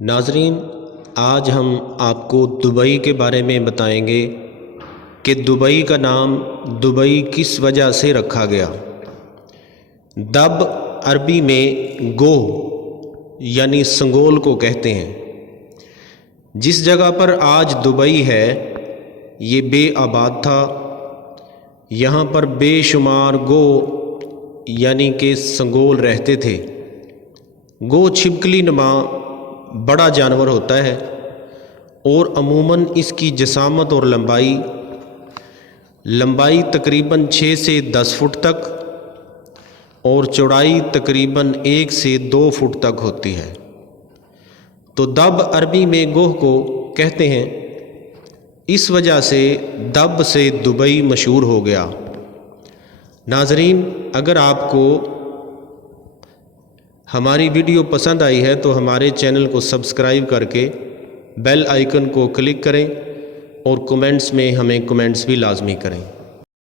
ناظرین، آج ہم آپ کو دبئی کے بارے میں بتائیں گے کہ دبئی کا نام دبئی کس وجہ سے رکھا گیا۔ دب عربی میں گوہ یعنی سنگول کو کہتے ہیں۔ جس جگہ پر آج دبئی ہے یہ بے آباد تھا۔ یہاں پر بے شمار گوہ یعنی کہ سنگول رہتے تھے۔ گوہ چھپکلی نما بڑا جانور ہوتا ہے اور عموماً اس کی جسامت اور لمبائی تقریباً 6 سے 10 فٹ تک اور چوڑائی تقریباً 1 سے 2 فٹ تک ہوتی ہے۔ تو دب عربی میں گوہ کو کہتے ہیں، اس وجہ سے دب سے دبئی مشہور ہو گیا۔ ناظرین، اگر آپ کو ہماری ویڈیو پسند آئی ہے تو ہمارے چینل کو سبسکرائب کر کے بیل آئیکن کو کلک کریں اور کمنٹس میں ہمیں کمنٹس بھی لازمی کریں۔